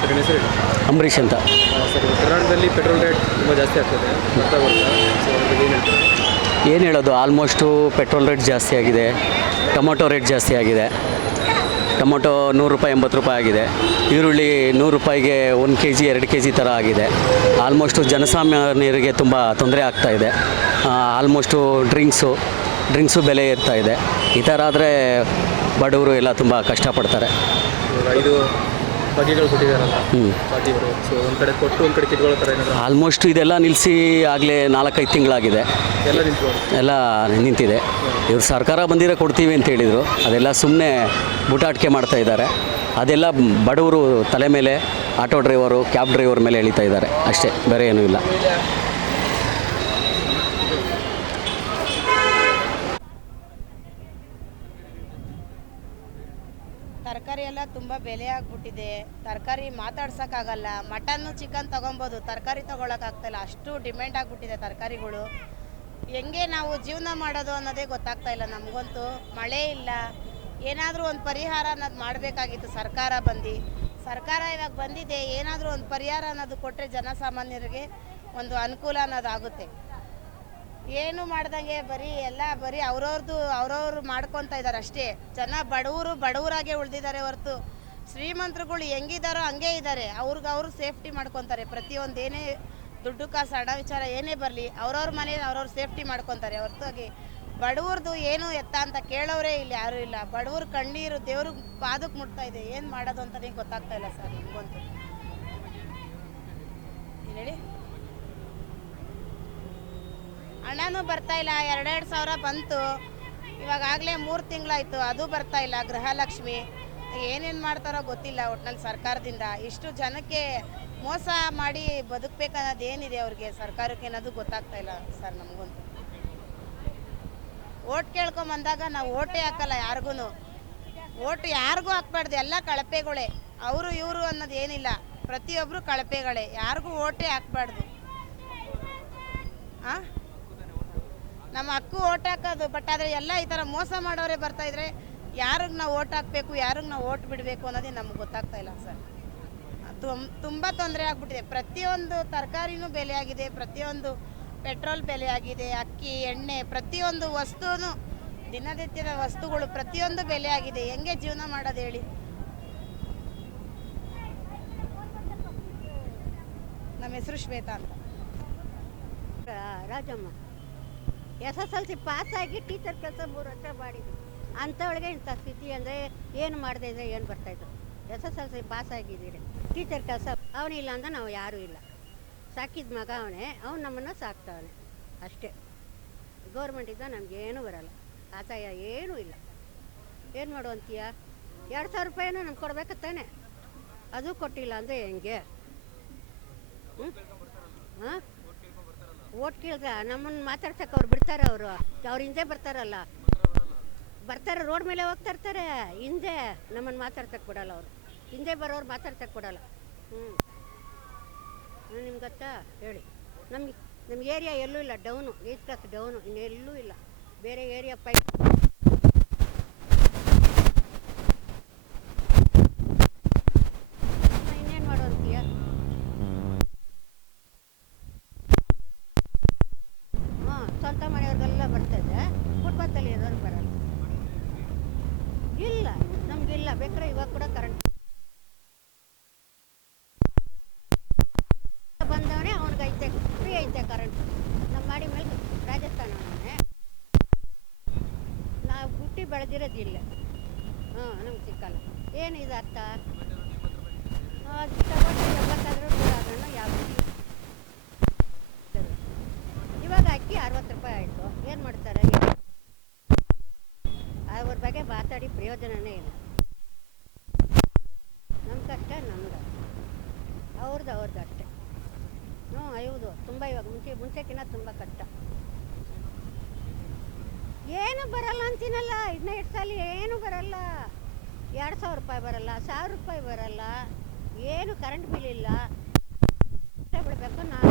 Sir ಹೆಸರು ಹೇಳಿ. ಅಂಬರೀಷ್ ಅಂತ. ಸರ್ ಕರ್ನಾಟಕದಲ್ಲಿ ಪೆಟ್ರೋಲ್ ರೇಟ್ ತುಂಬ ಜಾಸ್ತಿ ಆಗ್ತದೆ ಬರ್ತಾ ಸೊ ಅದ್ರ ಏನು ಹೇಳ್ತಾರೆ? ಏನು ಹೇಳೋದು, ಆಲ್ಮೋಸ್ಟು ಪೆಟ್ರೋಲ್ ರೇಟ್ ಜಾಸ್ತಿ ಆಗಿದೆ, ಟೊಮೊಟೊ ರೇಟ್ ಜಾಸ್ತಿ ಆಗಿದೆ. ಟೊಮೊಟೊ 100 ರೂಪಾಯಿ 80 ರೂಪಾಯಿ ಆಗಿದೆ. ಈರುಳ್ಳಿ 100 ರೂಪಾಯಿಗೆ 1 kg 2 kg ಥರ ಆಗಿದೆ. ಆಲ್ಮೋಸ್ಟು ಜನಸಾಮಾನ್ಯರಿಗೆ ತುಂಬ ತೊಂದರೆ ಆಗ್ತಾಯಿದೆ. ಆಲ್ಮೋಸ್ಟು ಡ್ರಿಂಕ್ಸು ಬೆಲೆ ಇರ್ತಾ ಇದೆ. ಈ ಥರ ಆದರೆ ಬಡವರು ಎಲ್ಲ ತುಂಬ ಕಷ್ಟಪಡ್ತಾರೆ. ಇವಾಗ 5 ಬಗೆಗಳು ಕೊಟ್ಟಿದ್ದಾರಲ್ಲ ಪಾರ್ಟಿಯವರು, ಸೊ ಒಂದು ಕಡೆ ಕೊಟ್ಟು ಒಂದು ಕಡೆ ಕಿತ್ಕೊಳ್ಳೋ ಥರ ಏನಾದರೂ ಆಲ್ಮೋಸ್ಟ್ ಇದೆಲ್ಲ ನಿಲ್ಲಿಸಿ ಆಗಲೇ 4-5 ತಿಂಗಳಾಗಿದೆ. ಎಲ್ಲ ನಿಂತಿದೆ. ಇವ್ರು ಸರ್ಕಾರ ಬಂದಿರೋ ಕೊಡ್ತೀವಿ ಅಂತ ಹೇಳಿದರು. ಅದೆಲ್ಲ ಸುಮ್ಮನೆ ಬುಟಾಟಿಕೆ ಮಾಡ್ತಾ ಇದ್ದಾರೆ. ಅದೆಲ್ಲ ಬಡವರು ತಲೆ ಮೇಲೆ, ಆಟೋ ಡ್ರೈವರು, ಕ್ಯಾಬ್ ಡ್ರೈವರ್ ಮೇಲೆ ಎಳಿತಾ ಇದ್ದಾರೆ ಅಷ್ಟೇ, ಬೇರೆ ಏನೂ ಇಲ್ಲ. ತರಕಾರಿ ಎಲ್ಲ ತುಂಬ ಬೆಲೆ ಆಗ್ಬಿಟ್ಟಿದೆ. ತರಕಾರಿ ಮಾತಾಡ್ಸೋಕ್ಕಾಗಲ್ಲ. ಮಟನ್ನು ಚಿಕನ್ ತೊಗೊಬೋದು, ತರಕಾರಿ ತೊಗೊಳಕ್ಕಾಗ್ತಾಯಿಲ್ಲ. ಅಷ್ಟು ಡಿಮ್ಯಾಂಡ್ ಆಗಿಬಿಟ್ಟಿದೆ ತರಕಾರಿಗಳು. ಹೆಂಗೆ ನಾವು ಜೀವನ ಮಾಡೋದು ಅನ್ನೋದೇ ಗೊತ್ತಾಗ್ತಾ ಇಲ್ಲ ನಮಗಂತೂ. ಮಳೆ ಇಲ್ಲ, ಏನಾದರೂ ಒಂದು ಪರಿಹಾರ ಅನ್ನೋದು ಮಾಡಬೇಕಾಗಿತ್ತು ಸರ್ಕಾರ ಇವಾಗ ಬಂದಿದೆ. ಏನಾದರೂ ಒಂದು ಪರಿಹಾರ ಅನ್ನೋದು ಕೊಟ್ಟರೆ ಜನಸಾಮಾನ್ಯರಿಗೆ ಒಂದು ಅನುಕೂಲ ಅನ್ನೋದಾಗುತ್ತೆ. ಏನು ಮಾಡ್ದಂಗೆ ಬರೀ ಅವ್ರವ್ರು ಮಾಡ್ಕೊತಾ ಇದ್ದಾರೆ ಅಷ್ಟೇ. ಜನ ಬಡವರಾಗೆ ಉಳಿದಿದ್ದಾರೆ ಹೊರತು ಶ್ರೀಮಂತರುಗಳು ಹೆಂಗಿದ್ದಾರೋ ಹಂಗೆ ಇದ್ದಾರೆ. ಅವ್ರು ಸೇಫ್ಟಿ ಮಾಡ್ಕೊತಾರೆ. ಪ್ರತಿಯೊಂದು ಏನೇ ದುಡ್ಡು ಕಾಸು ಹಣ ವಿಚಾರ ಏನೇ ಬರಲಿ ಅವ್ರವ್ರ ಮನೆ ಅವ್ರವ್ರು ಸೇಫ್ಟಿ ಮಾಡ್ಕೊತಾರೆ ಹೊರತಾಗಿ ಬಡವ್ರದ್ದು ಏನು ಎತ್ತ ಅಂತ ಕೇಳೋರೇ ಇಲ್ಲಿ ಯಾರೂ ಇಲ್ಲ. ಬಡವ್ರ ಕಣ್ಣೀರು ದೇವ್ರಿಗೆ ಪಾದಕ್ಕೆ ಮುಟ್ತಾ ಇದೆ. ಏನು ಮಾಡೋದು ಅಂತಲೇ ಗೊತ್ತಾಗ್ತಾ ಇಲ್ಲ ಸರ್ ನಮಗಂತೂ. ಹೇಳಿ, ಹಣನೂ ಬರ್ತಾ ಇಲ್ಲ. 2 ಸಾವಿರ ಬಂತು, ಇವಾಗಲೇ 3 ತಿಂಗಳಾಯಿತು, ಅದು ಬರ್ತಾ ಇಲ್ಲ. ಗೃಹಲಕ್ಷ್ಮಿ ಏನೇನು ಮಾಡ್ತಾರೋ ಗೊತ್ತಿಲ್ಲ. ಒಟ್ಟಿನಲ್ಲಿ ಸರ್ಕಾರದಿಂದ ಇಷ್ಟು ಜನಕ್ಕೆ ಮೋಸ ಮಾಡಿ ಬದುಕಬೇಕನ್ನೋದು ಏನಿದೆ ಅವ್ರಿಗೆ ಸರ್ಕಾರಕ್ಕೆ ಅನ್ನೋದು ಗೊತ್ತಾಗ್ತಾ ಇಲ್ಲ ಸರ್ ನಮಗಂತೂ. ಓಟ್ ಕೇಳ್ಕೊಂಬಂದಾಗ ನಾವು ಓಟೇ ಹಾಕಲ್ಲ ಯಾರಿಗೂ. ಓಟು ಯಾರಿಗೂ ಹಾಕ್ಬಾರ್ದು, ಎಲ್ಲ ಕಳಪೆಗಳೇ. ಅವರು ಇವರು ಅನ್ನೋದು ಏನಿಲ್ಲ, ಪ್ರತಿಯೊಬ್ಬರು ಕಳಪೆಗಳೇ. ಯಾರಿಗೂ ಓಟೇ ಹಾಕ್ಬಾರ್ದು. ನಮ್ಮ ಹಕ್ಕು ಓಟ್ ಹಾಕೋದು. ಬಟ್ ಆದರೆ ಎಲ್ಲ ಈ ಥರ ಮೋಸ ಮಾಡೋರೇ ಬರ್ತಾಯಿದ್ರೆ ಯಾರಿಗೆ ನಾವು ಓಟ್ ಹಾಕಬೇಕು, ಯಾರಿಗೆ ನಾವು ಓಟ್ ಬಿಡಬೇಕು ಅನ್ನೋದೇ ನಮ್ಗೆ ಗೊತ್ತಾಗ್ತಾ ಇಲ್ಲ ಸರ್. ತುಂಬ ತೊಂದರೆ ಆಗ್ಬಿಟ್ಟಿದೆ. ಪ್ರತಿಯೊಂದು ತರಕಾರಿನೂ ಬೆಲೆ ಆಗಿದೆ, ಪ್ರತಿಯೊಂದು ಪೆಟ್ರೋಲ್ ಬೆಲೆ ಆಗಿದೆ, ಅಕ್ಕಿ ಎಣ್ಣೆ ಪ್ರತಿಯೊಂದು ವಸ್ತುನೂ, ದಿನನಿತ್ಯದ ವಸ್ತುಗಳು ಪ್ರತಿಯೊಂದು ಬೆಲೆ ಆಗಿದೆ. ಹೆಂಗೆ ಜೀವನ ಮಾಡೋದು ಹೇಳಿ? ನಮ್ಮ ಹೆಸರು ಶ್ವೇತಾ ಅಂತ. ರಾಜಮ್ಮ SSLC ಪಾಸಾಗಿ ಟೀಚರ್ ಕೆಲಸ 3 ವರ್ಷ ಮಾಡಿದ್ವಿ. ಅಂಥವಳಿಗೆ ಇಂಥ ಸ್ಥಿತಿ ಅಂದರೆ ಏನು ಮಾಡದೆ ಇದ್ರೆ ಏನು ಬರ್ತಾಯಿತ್ತು? SSLC ಪಾಸಾಗಿದ್ದೀರಿ, ಟೀಚರ್ ಕೆಲಸ ಅವನಿಲ್ಲ ಅಂದ್ರೆ ನಾವು ಯಾರೂ ಇಲ್ಲ. ಸಾಕಿದ ಮಗ ಅವನೇ, ಅವ್ನು ನಮ್ಮನ್ನು ಸಾಕ್ತಾವನೆ ಅಷ್ಟೇ. ಗೌರ್ಮೆಂಟಿಂದ ನಮಗೇನು ಬರೋಲ್ಲ, ಆದಾಯ ಏನೂ ಇಲ್ಲ. ಏನು ಮಾಡುವಂತೀಯ? 2,000 ರೂಪಾಯಿನೂ ನಮ್ಗೆ ಕೊಡ್ಬೇಕು ತಾನೆ, ಅದು ಕೊಟ್ಟಿಲ್ಲ ಅಂದರೆ ಹೆಂಗೆ? ಹಾಂ, ಓಟ್ ಕೇಳಿದ್ರೆ ನಮ್ಮನ್ನು ಮಾತಾಡ್ಸಕ್ಕೆ ಅವ್ರು ಬಿಡ್ತಾರೆ. ಅವ್ರ ಹಿಂದೆ ಬರ್ತಾರಲ್ಲ, ಬರ್ತಾರೆ, ರೋಡ್ ಮೇಲೆ ಹೋಗ್ತಾ ಇರ್ತಾರೆ. ಹಿಂದೆ ನಮ್ಮನ್ನು ಮಾತಾಡ್ಸಕ್ಕೆ ಕೊಡಲ್ಲ. ಅವರು ಹಿಂದೆ ಬರೋರು ಮಾತಾಡ್ಸಕ್ಕೆ ಕೊಡಲ್ಲ. ನಿಮ್ಗೆ ಗೊತ್ತಾ ಹೇಳಿ? ನಮ್ಮ ಏರಿಯಾ ಎಲ್ಲೂ ಇಲ್ಲ, ಡೌನು, 8th ಕ್ಲಾಸ್ ಡೌನು, ಇನ್ನೆಲ್ಲೂ ಇಲ್ಲ. ಬೇರೆ ಏರಿಯಾ ಇನ್ನೇನು ಮಾಡುವಂತೀಯ? ಸ್ವಂತ ಮನೆಯವ್ರಿಗೆಲ್ಲ ಬರ್ತದೆ, ಫುಟ್ಪಾತಲ್ಲಿ ಇರೋರು ಬರಲ್ಲ. ಇಲ್ಲ, ನಮಗಿಲ್ಲ. ಬೇಕಾದ್ರೆ ಇವಾಗ ಕೂಡ ಕರೆಂಟ್ ಬಂದವನೇ, ಅವ್ನಿಗೈತೆ ಫ್ರೀ ಐತೆ ಕರೆಂಟ್. ನಮ್ಮ ಮಾಡಿ ಮೇಲೆ ರಾಜಸ್ಥಾನವೇ ನಾವು ಹುಟ್ಟಿ ಬೆಳೆದಿರೋದಿಲ್ಲ. ನಮ್ಗೆ ಸಿಕ್ಕಲ್ಲ. ಏನು ಇದು ಅರ್ಥ? ಟೊಮೊಟೊ 70 ಕೂಡ ಅದನ್ನು ಯಾವ ಇವಾಗ ಅಕ್ಕಿ 60 ರೂಪಾಯಿ ಆಯಿತು. ಏನು ಮಾಡ್ತಾರೆ? ಅವ್ರ ಬಗ್ಗೆ ಮಾತಾಡಿ ಪ್ರಯೋಜನವೇ ಇಲ್ಲ. ನಮ್ಮ ಕಷ್ಟ ನಮ್ದು, ಅವ್ರದ್ದು ಅಷ್ಟೇ. ಹೌದು, ತುಂಬ ಇವಾಗ ಮುಂಚೆಕ್ಕಿಂತ ತುಂಬ ಕಷ್ಟ. ಏನು ಬರಲ್ಲ ಅಂತೀನಲ್ಲ, ಇದನ್ನ 2 ಸಾಲ ಏನು ಬರಲ್ಲ. 2,000 ರೂಪಾಯಿ ಬರಲ್ಲ, 1,000 ರೂಪಾಯಿ ಬರಲ್ಲ. ಏನು ಕರೆಂಟ್ ಬಿಲ್ ಇಲ್ಲ. ಬಿಡಬೇಕು ನಾವು